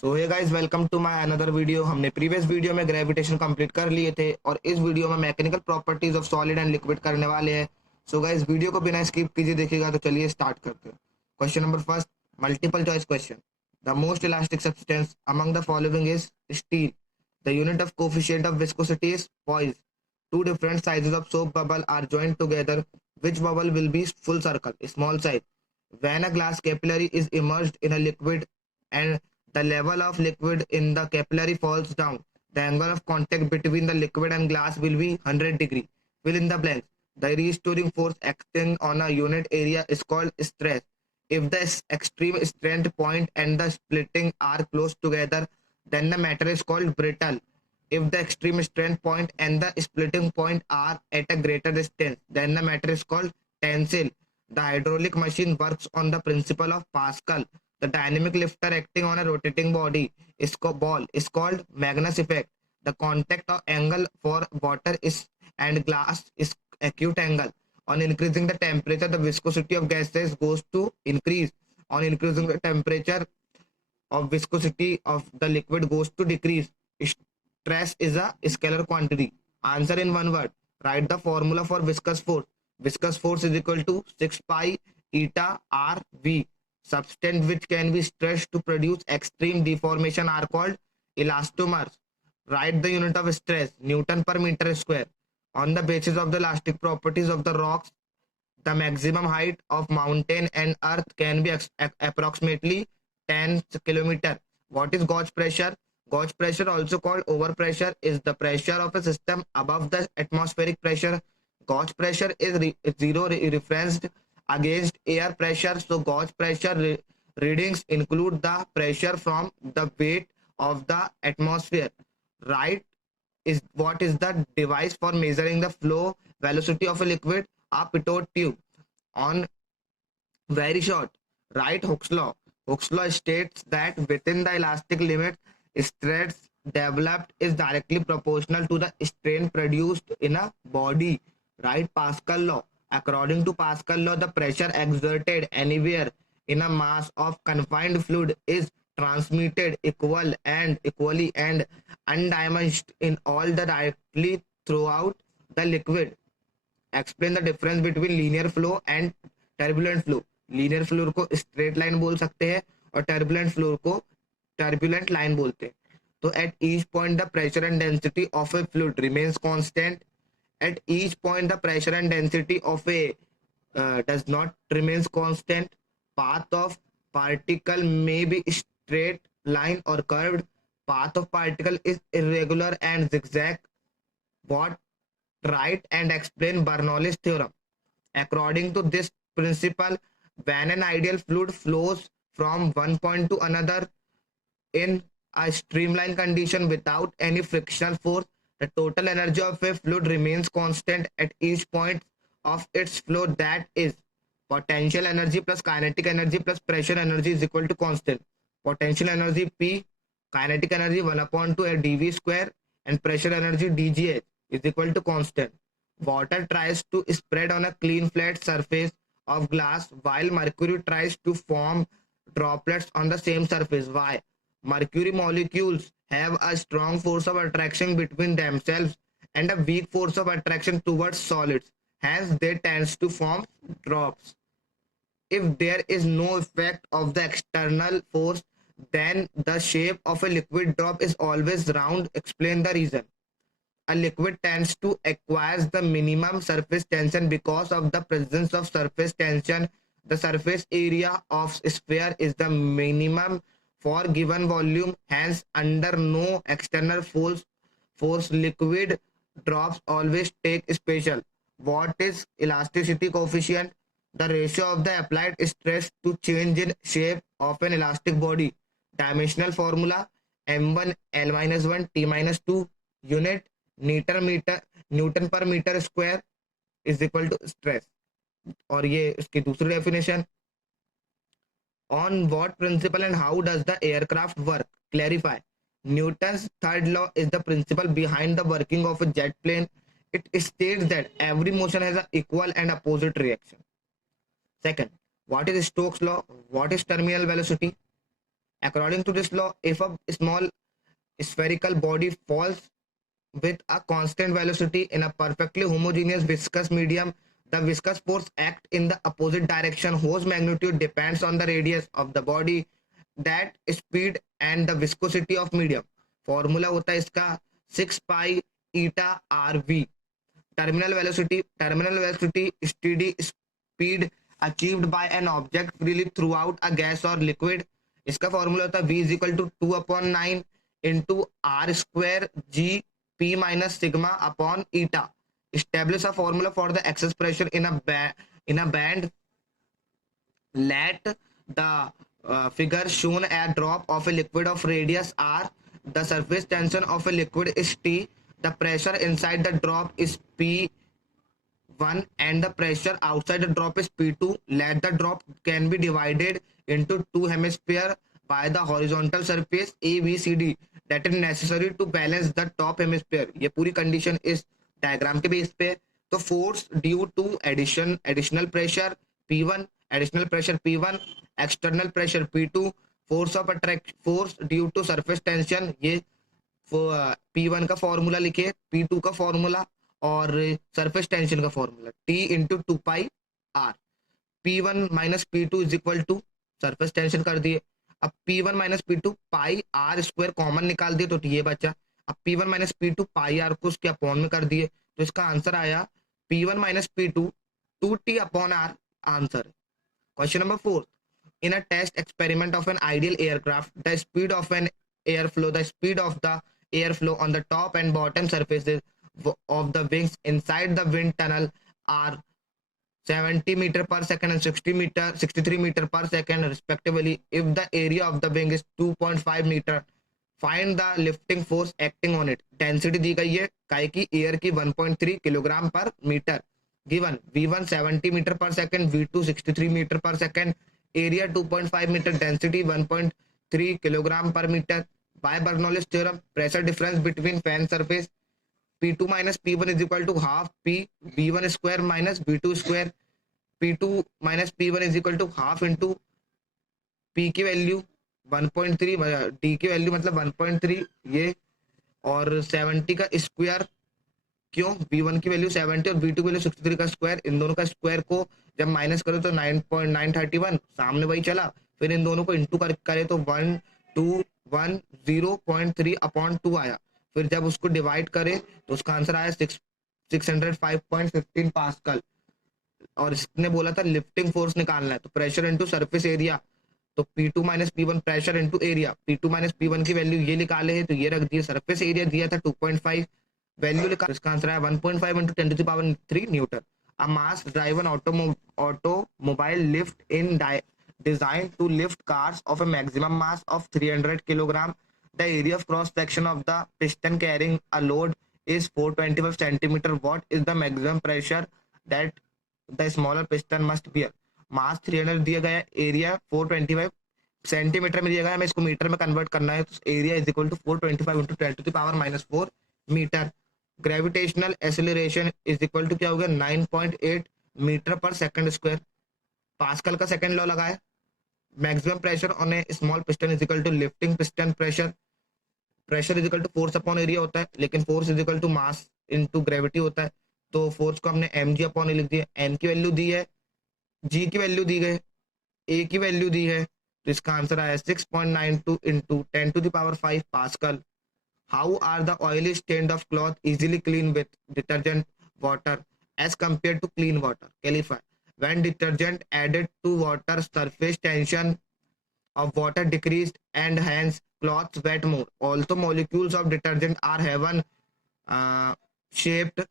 So hey guys, welcome to my another video. हमने previous video में gravitation complete कर लिए थे और इस वीडियो में mechanical properties of solid and liquid करने वाले हैं। सो गाइस, वीडियो को बिना स्किप कीजिए देखिएगा। तो चलिए स्टार्ट करते हैं। Question number first, multiple choice question. The most elastic substance among the following is steel. The unit of coefficient of viscosity is poise. Two different sizes of soap bubble are joined together. Which bubble will be full circle, small size? When a glass capillary is immersed in a liquid and the level of liquid in the capillary falls down, the angle of contact between the liquid and glass will be 100 degree. Fill in the blanks. The restoring force acting on a unit area is called stress. If the extreme strength point and the splitting are close together, then the matter is called brittle. If the extreme strength point and the splitting point are at a greater distance, then the matter is called tensile. The hydraulic machine works on the principle of Pascal. The dynamic lifter acting on a rotating ball is called Magnus effect. The contact angle for water is and glass is acute angle. On increasing the temperature, the viscosity of gases goes to increase. On increasing the temperature, of viscosity of the liquid goes to decrease. Stress is a scalar quantity. Answer in one word. Write the formula for viscous force. Viscous force is equal to 6 pi eta r v. Substance which can be stretched to produce extreme deformation are called elastomers. Write the unit of stress, Newton per meter square. On the basis of the elastic properties of the rocks, the maximum height of mountain and earth can be approximately 10 kilometer. What is gauge pressure? Gauge pressure, also called overpressure, is the pressure of a system above the atmospheric pressure. Gauge pressure is zero referenced against air pressure. So gauge pressure readings include the pressure from the weight of the atmosphere. Right is what is the device for measuring the flow velocity of a liquid? A pitot tube. On very short, right Hooke's law. Hooke's law states that within the elastic limit, stress developed is directly proportional to the strain produced in a body. Right Pascal law. According to Pascal law, the pressure exerted anywhere in a mass of confined fluid is transmitted equally and undiminished in all the directly throughout the liquid. Explain the difference between linear flow and turbulent flow. Linear flow को straight line बोल सकते हैं और turbulent flow को turbulent line बोलते हैं। तो at each point the pressure and density of A fluid remains constant. At each point the pressure and density of A does not remains constant. Path of particle may be straight line or curved. Path of particle is irregular and zigzag. What write and explain Bernoulli's theorem. According to this principle, when an ideal fluid flows from one point to another in a streamline condition without any frictional force, the total energy of a fluid remains constant at each point of its flow. That is, potential energy plus kinetic energy plus pressure energy is equal to constant. Potential energy P, kinetic energy 1 upon 2 dV square, and pressure energy dgh is equal to constant. Water tries to spread on a clean flat surface of glass while mercury tries to form droplets on the same surface. Why? Mercury molecules have a strong force of attraction between themselves and a weak force of attraction towards solids. Hence, they tend to form drops. If there is no effect of the external force, then the shape of a liquid drop is always round. Explain the reason. A liquid tends to acquire the minimum surface tension because of the presence of surface tension. The surface area of sphere is the minimum for given volume. Hence, under no external force liquid drops always take special. What is elasticity coefficient? The ratio of the applied stress to change in shape of an elastic body. Dimensional formula m1 l-1 t-2 unit newton per metre square is equal to stress. और ये इसकी दूसरी definition, on what principle and how does the aircraft work? Clarify. Newton's third law is the principle behind the working of a jet plane. It states that every motion has a equal and opposite reaction. Second, what is Stokes law? What is terminal velocity? According to this law, if a small spherical body falls with a constant velocity in a perfectly homogeneous viscous medium, the viscous force act in the opposite direction whose magnitude depends on the radius of the body, that speed and the viscosity of medium. Formula होता है इसका 6 pi eta r v. Terminal velocity steady speed achieved by an object freely throughout a gas or liquid. इसका formula होता है v is equal to 2/9 into R square g p minus sigma upon eta. Establish a formula for the excess pressure in a band. Let the figure shown a drop of a liquid of radius r. The surface tension of a liquid is T. The pressure inside the drop is P1 and the pressure outside the drop is P2. Let the drop can be divided into two hemispheres by the horizontal surface ABCD that is necessary to balance the top hemisphere. ये पूरी condition इस diagram के base पे. तो force due to additional pressure P1, additional pressure P1, external pressure P2, force of attraction, force due to surface tension, ये P1 का formula लिखे, P2 का फॉर्मूला और सरफेस टेंशन का formula T into 2 pi R. P1 minus P2 is equal to surface tension कर दिए. अब P1 minus P2 pi R square common निकाल दिए तो ये बचा. अब P1 minus P2 pi R को उसके अपॉन में कर दिए तो इसका आंसर आया P1 minus P2 2T upon R. Answer. Question number 4. In a test experiment of an ideal aircraft, the speed of the airflow on the top and bottom surfaces of the wings inside the wind tunnel are 70 meter per second and 63 meter per second respectively. If the area of the wing is 2.5 meter, find the lifting force acting on it. Density दी गई है काय की air की 1.3 kilogram पर metre. Given V1 70 meter per second, V2 63 meter per second, area 2.5 meter, density 1.3 kilogram per meter. By Bernoulli's theorem, pressure difference between fan surface P2 minus P1 is equal to half P V1 square minus V2 square. P2 minus P1 is equal to half into P की value 1.3, D की value मतलब 1.3 ये, और 70 का square. क्यों? V1 की value 70 और V2 की वैल्यू 63 का स्क्वायर. इन दोनों का स्क्वायर को जब माइनस करो तो 9.931 सामने वही चला. फिर इन दोनों को इंटू करे तो 1210.3 अपॉन 2 आया. फिर जब उसको डिवाइड करे तो उसका आंसर आया 605.15 पास्कल. और इसने बोला था लिफ्टिंग फोर्स निकालना है तो प्रेशर इंटू सरफेस एरिया. तो P2 minus P1 pressure into area. P2 minus P1 की वैल्यू ये निकाले है तो ये रख दिए. सरफेस एरिया दिया था 2.5, वैल्यू लिखा, इसका आंसर है 1.5 into 10 to the power 3 Newton. A mass driven automobile lift in designed to lift cars of a maximum mass of 300 kilogram. The area of cross section of the piston carrying a load is 425 centimeter. What is the maximum pressure that the smaller piston must bear? मास 300 दिया गया, area 425 centimetre में दिया गया, हमें इसको metre में convert करना है तो area is equal to 425 into 10 to the power -4 metre. Gravitational acceleration is equal to क्या हो गया 9.8 metre per second square. Pascal का सेकंड लॉ लगाया. Maximum pressure on a small piston is equal to lifting piston pressure. Pressure is equal to force upon area होता है, लेकिन force is equal to mass into gravity होता है. तो force को हमने mg अपॉन लिख दिया. m की वैल्यू दी है, g की वैल्यू दी गई, a की वैल्यू दी है, तो इसका आंसर आया 6.92 into 10 to the power 5 pascal. How are the oily stained of cloth easily clean with detergent water as compared to clean water? Clarify. When detergent added to water, surface tension of water decreased and hence cloths wet more. Also, molecules of detergent are shaped,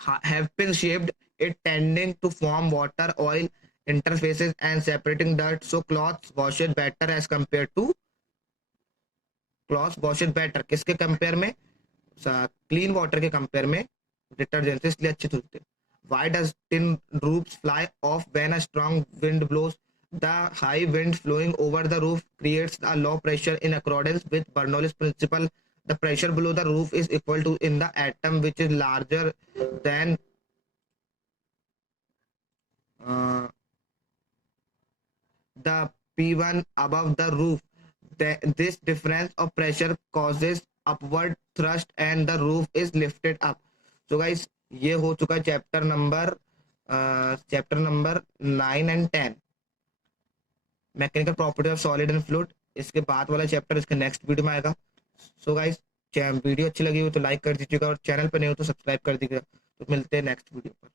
have been shaped, it tending to form water oil interfaces and separating dirt, so cloths wash it better as compared to cloth wash it better. किसके compare में? Clean water के compare में detergent से इसलिए अच्छे धुलते. Why does tin roofs fly off when a strong wind blows? The high wind flowing over the roof creates a low pressure in accordance with Bernoulli's principle. The pressure below the roof is equal to in the atom which is larger than the P1 above the roof. This difference of pressure causes upward thrust and the roof is lifted up. So guys, ये हो चुका है chapter number 9 and 10, mechanical property of solid and fluid. इसके बाद वाला chapter इसके next video में आएगा। सो गाइस, वीडियो अच्छी लगी हो तो लाइक कर दीजिएगा और चैनल पर नहीं हो तो सब्सक्राइब कर दीजिएगा। तो मिलते हैं नेक्स्ट वीडियो पर।